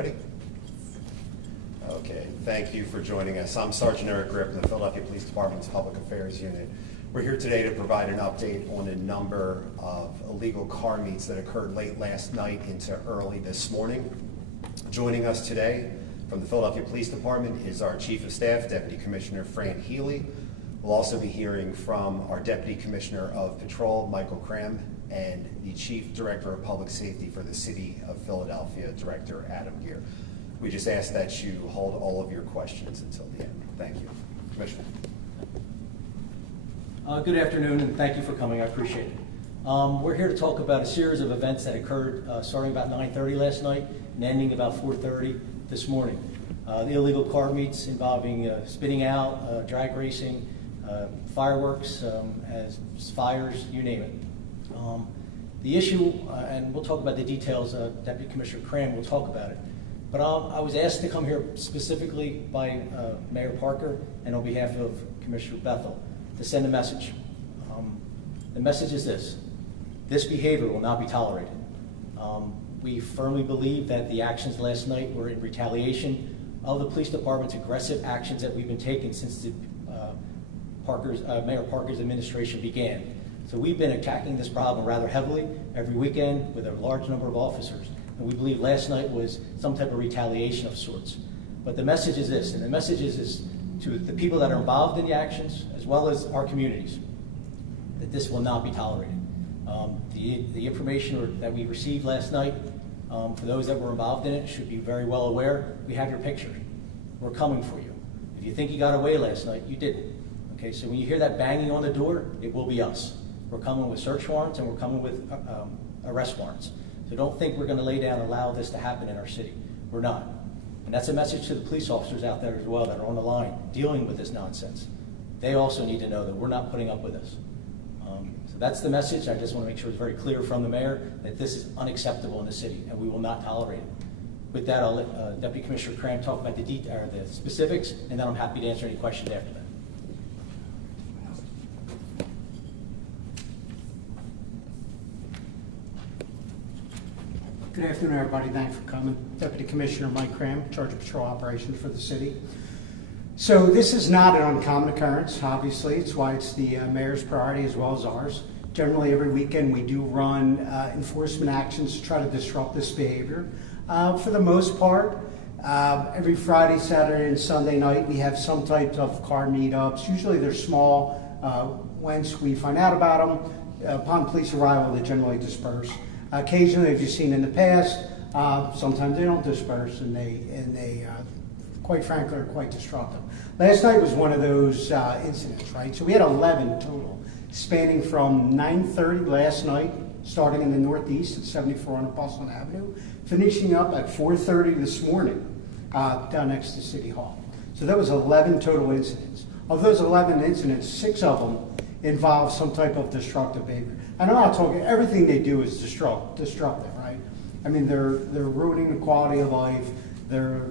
ready? Okay, thank you for joining us. I'm Sergeant Eric Gripp in the Philadelphia Police Department's Public Affairs Unit. We're here today to provide an update on a number of illegal car meets that occurred late last night into early this morning. Joining us today from the Philadelphia Police Department is our Chief of Staff, Deputy Commissioner Francis Healy. We'll also be hearing from our Deputy Commissioner of Patrol, Mike Cram, and the Chief Director of Public Safety for the City of Philadelphia, Director Adam Geer. We just ask that you hold all of your questions until the end. Thank you. Commissioner. Good afternoon, and thank you for coming. I appreciate it. We're here to talk about a series of events that occurred starting about 9:30 last night and ending about 4:30 this morning. The illegal car meets involving spitting out, drag racing, fireworks, as fires, you name it. The issue, and we'll talk about the details, Deputy Commissioner Cram will talk about it, but I was asked to come here specifically by Mayor Parker and on behalf of Commissioner Bethel to send a message. The message is this behavior will not be tolerated. We firmly believe that the actions last night were in retaliation of the police department's aggressive actions that we've been taking since the Mayor Parker's administration began. So we've been attacking this problem rather heavily every weekend with a large number of officers. And we believe last night was some type of retaliation of sorts. But the message is this, and the message is this to the people that are involved in the actions, as well as our communities, that this will not be tolerated. The information that we received last night, for those that were involved in it, should be very well aware. We have your picture. We're coming for you. If you think you got away last night, you didn't. Okay, so when you hear that banging on the door, it will be us. We're coming with search warrants and we're coming with arrest warrants. So don't think we're going to lay down and allow this to happen in our city. We're not. And that's a message to the police officers out there as well that are on the line dealing with this nonsense. They also need to know that we're not putting up with this. So that's the message. I just want to make sure it's very clear from the mayor that this is unacceptable in the city and we will not tolerate it. With that, I'll let Deputy Commissioner Cram talk about the specifics, and then I'm happy to answer any questions after that. Good afternoon, everybody. Thanks for coming. Deputy Commissioner Mike Cram, in charge of patrol operations for the city. So this is not an uncommon occurrence, obviously. It's why it's the mayor's priority as well as ours. Generally, every weekend we do run enforcement actions to try to disrupt this behavior. For the most part, every Friday, Saturday, and Sunday night, we have some types of car meetups. Usually they're small. Once we find out about them, upon police arrival, they generally disperse. Occasionally, as you've seen in the past, sometimes they don't disperse, and they quite frankly, are quite disruptive. Last night was one of those incidents, right? So we had 11 total, spanning from 9:30 last night, starting in the northeast at 7400 Boston Avenue, finishing up at 4:30 this morning down next to City Hall. So that was 11 total incidents. Of those 11 incidents, 6 of them involve some type of destructive behavior. And I'm not talking, everything they do is destructive, right? I mean, they're ruining the quality of life. They're,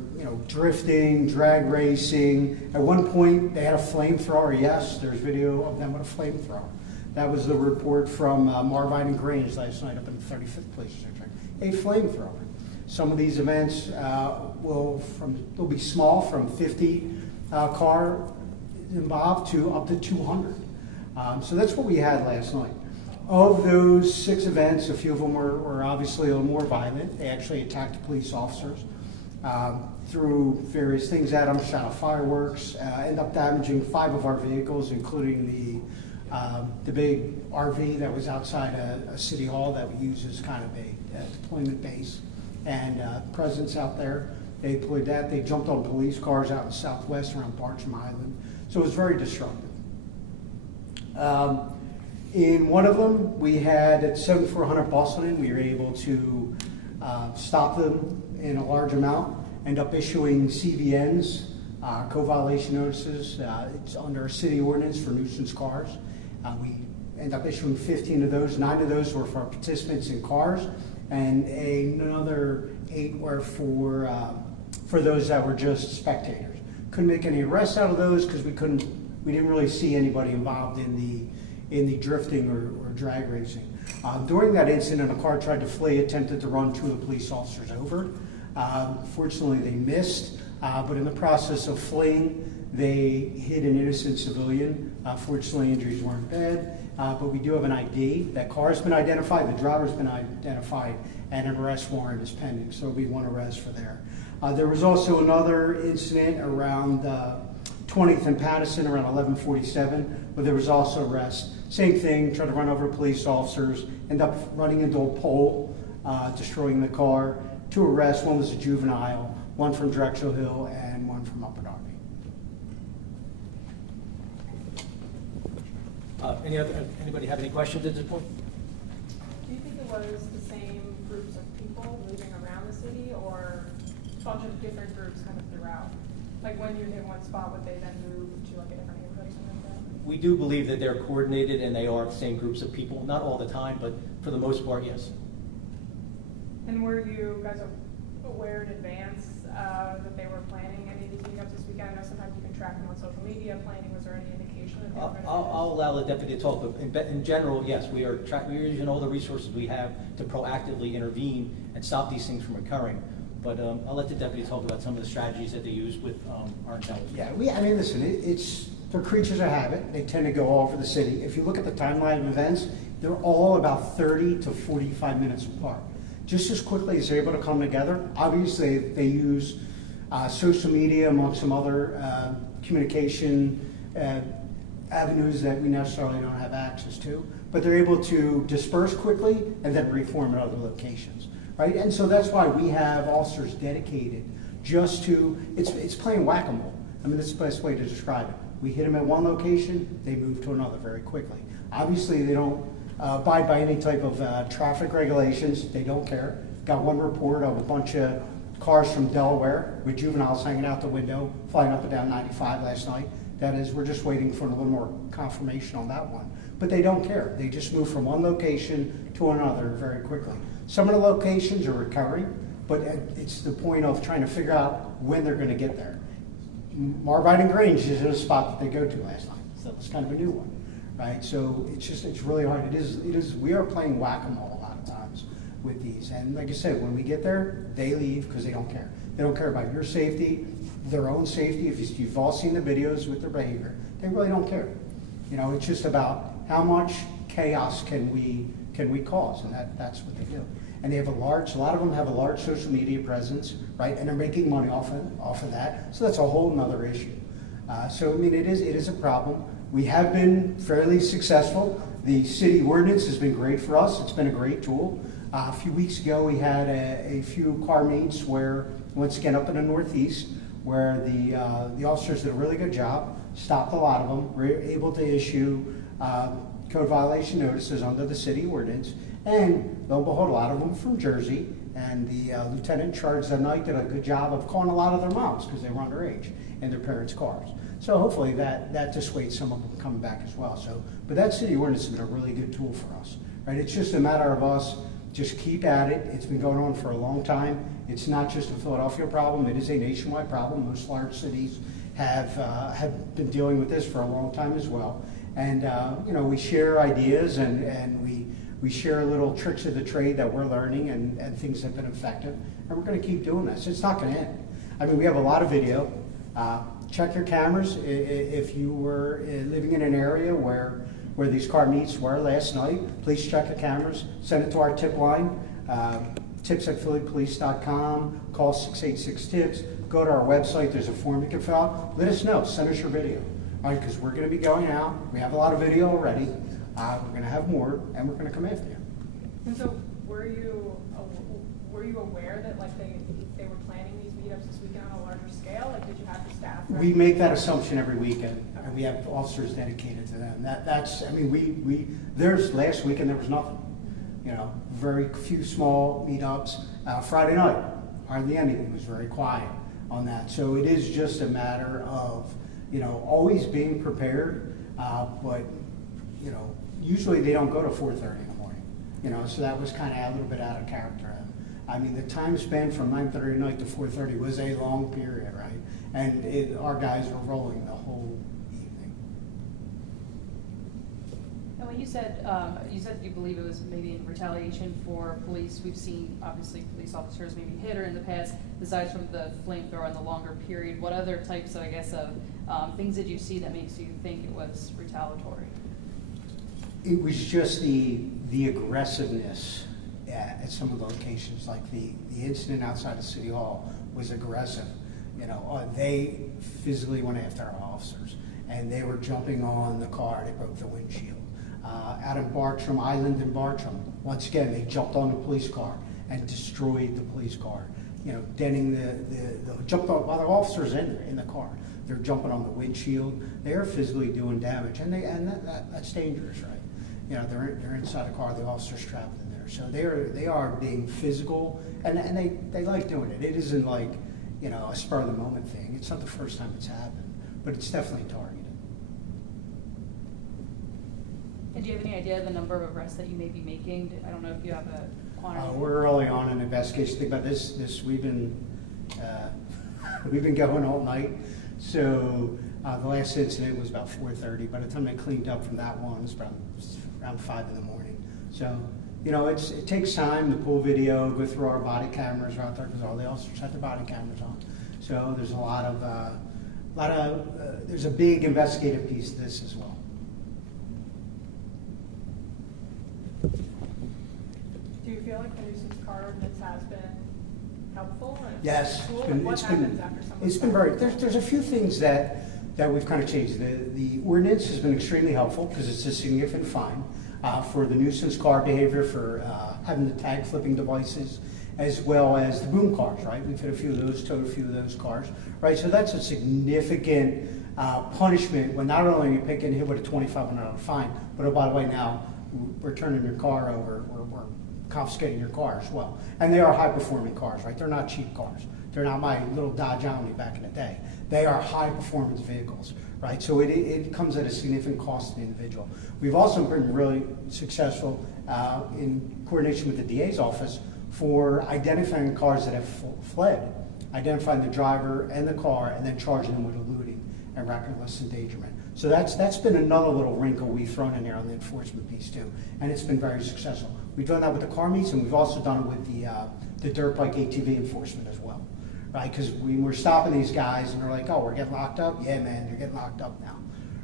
drifting, drag racing. At one point, they had a flamethrower. Yes, there's video of them with a flamethrower. That was the report from Marvine and Grange last night up in the 35th Police District. A flamethrower. Some of these events will be small, from 50 car involved to up to 200. So that's what we had last night. Of those 6 events, a few of them were obviously a little more violent. They actually attacked police officers, threw various things at them, shot off fireworks, ended up damaging 5 of our vehicles, including the big RV that was outside a City Hall that we use as kind of a deployment base and presence out there. They deployed that. They jumped on police cars out in the southwest around Bartram Island. So it was very disruptive. In one of them, we had at 7400 Boston, we were able to stop them in a large amount, end up issuing CVNs, co-violation notices. It's under a city ordinance for nuisance cars. We end up issuing 15 of those. 9 of those were for participants in cars, and another 8 were for those that were just spectators. Couldn't make any arrests out of those because we didn't really see anybody involved in the drifting or drag racing. During that incident, a car tried to flee, attempted to run 2 of the police officers over. Fortunately, they missed, but in the process of fleeing, they hit an innocent civilian. Fortunately, injuries weren't bad, but we do have an ID. That car has been identified, the driver's been identified, and an arrest warrant is pending, so there'll be one arrest for there. There was also another incident around 20th and Patterson around 11:47, where there was also arrest. Same thing, tried to run over police officers, end up running into a pole, destroying the car. 2 arrests, one was a juvenile, one from Drexel Hill, and one from Upper Darby. Anybody have any questions at this point? Do you think it was the same groups of people moving around the city, or a bunch of different groups kind of throughout? Like when you hit one spot, would they then move to like a different neighborhood or something like that? We do believe that they're coordinated and they are the same groups of people, not all the time, but for the most part, yes. And were you guys aware in advance that they were planning any of these meetups this weekend? I know sometimes you can track them on social media planning. Was there any indication that they were going to do this? I'll allow the deputy to talk, but in general, yes, we are using all the resources we have to proactively intervene and stop these things from occurring. But I'll let the deputy talk about some of the strategies that they use with our intelligence. Yeah, I mean, listen, they're creatures of habit. They tend to go all over the city. If you look at the timeline of events, they're all about 30 to 45 minutes apart. Just as quickly as they're able to come together, obviously they use social media amongst some other communication avenues that we necessarily don't have access to, but they're able to disperse quickly and then reform at other locations, right? And so that's why we have officers dedicated just to, it's playing whack-a-mole. I mean, that's the best way to describe it. We hit them at one location, they move to another very quickly. Obviously, they don't abide by any type of traffic regulations. They don't care. Got one report of a bunch of cars from Delaware with juveniles hanging out the window, flying up and down 95 last night. That is, we're just waiting for a little more confirmation on that one. But they don't care. They just move from one location to another very quickly. Some of the locations are recurring, but it's the point of trying to figure out when they're going to get there. Marvine and Grange is in a spot that they go to last night, so it's kind of a new one, right? So it's really hard. It is. We are playing whack-a-mole a lot of times with these, and like I said, when we get there, they leave because they don't care. They don't care about your safety, their own safety. If you've all seen the videos with their behavior, they really don't care. You know, it's just about how much chaos can we cause, and that's what they do. And they have a lot of them have a large social media presence, right? And they're making money off of that. So that's a whole nother issue. So I mean, it is a problem. We have been fairly successful. The city ordinance has been great for us. It's been a great tool. A few weeks ago, we had a few car meets where, once again, up in the Northeast, where the officers did a really good job, stopped a lot of them, were able to issue code violation notices under the city ordinance, and lo and behold, a lot of them from Jersey, and the lieutenant in charge that night did a good job of calling a lot of their moms because they were underage in their parents' cars. So hopefully that dissuades some of them coming back as well. So, but that city ordinance has been a really good tool for us, right? It's just a matter of us just keep at it. It's been going on for a long time. It's not just a Philadelphia problem. It is a nationwide problem. Most large cities have been dealing with this for a long time as well. And you know, we share ideas and we share little tricks of the trade that we're learning and things that have been effective. And we're going to keep doing this. It's not going to end. I mean, we have a lot of video. Check your cameras. If you were living in an area where these car meets were last night, please check your cameras. Send it to our tip line, tips@phillypolice.com, call 686-TIPS, go to our website, there's a form you can fill out. Let us know, send us your video, all right, because we're going to be going out. We have a lot of video already. We're going to have more, and we're going to come after you. And so were you aware that like they were planning these meetups this weekend on a larger scale? Like, did you have the staff? We make that assumption every weekend, and we have officers dedicated to them. That's I mean, there's last weekend there was nothing. You know, very few small meetups. Friday night, hardly anything. It was very quiet on that. So it is just a matter of, you know, always being prepared. But, you know, usually they don't go to 4:30 in the morning. You know, so that was kind of a little bit out of character. I mean, the time spent from 9:30 at night to 4:30 was a long period, right? And our guys were rolling the whole evening. And when you said you believe it was maybe in retaliation for police, we've seen obviously police officers maybe hit her in the past, besides from the flamethrower and the longer period. What other types, I guess, of things did you see that makes you think it was retaliatory? It was just the aggressiveness at some of the locations, like the incident outside of City Hall was aggressive. You know, they physically went after our officers, and they were jumping on the car. They broke the windshield. Out in Bartram, Island in Bartram, once again, they jumped on the police car and destroyed the police car. You know, denting jumped on while the officers in the car. They're jumping on the windshield. They're physically doing damage, and that's dangerous, right? You know, they're inside the car. The officers trapped in there, so they are being physical, and they like doing it. It isn't like, you know, a spur of the moment thing. It's not the first time it's happened, but it's definitely targeted. And do you have any idea of the number of arrests that you may be making? I don't know if you have a quantity. We're early on in the investigation. Think about this. We've been going all night. So the last incident was about 4:30. By the time they cleaned up from that one, it was around 5 in the morning. So, you know, it takes time to pull video, go through our body cameras out there, because all the officers have their body cameras on. So there's there's a big investigative piece to this as well. Do you feel like the nuisance car ordinance has been helpful? And Yes, cool? it's What been very. There's a few things that we've kind of changed. The ordinance has been extremely helpful because it's a significant fine for the nuisance car behavior, for having the tag flipping devices, as well as the boom cars. Right, we've hit a few of those, towed a few of those cars. Right, so that's a significant punishment when not only are you getting hit with a $2,500 fine, but oh, by the way, now we're turning your car over. We're confiscating your car as well. And they are high-performing cars, right? They're not cheap cars. They're not my little Dodge Omni back in the day. They are high-performance vehicles, right? So it comes at a significant cost to the individual. We've also been really successful in coordination with the DA's office for identifying cars that have fled, identifying the driver and the car, and then charging them with eluding and reckless endangerment. So that's been another little wrinkle we've thrown in there on the enforcement piece too, and it's been very successful. We've done that with the car meets, and we've also done it with the dirt bike ATV enforcement as well, right? Because we're stopping these guys, and they're like, "Oh, we're getting locked up." Yeah, man, you're getting locked up now,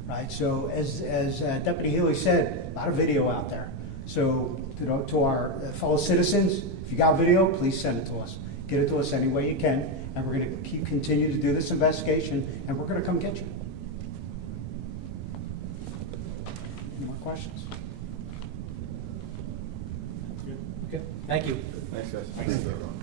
right? So as Deputy Healy said, a lot of video out there. So to our fellow citizens, if you got video, please send it to us. Get it to us any way you can, and we're going to continue to do this investigation, and we're going to come get you. Any more questions? Okay, thank you. Thanks, guys. Thanks, everyone.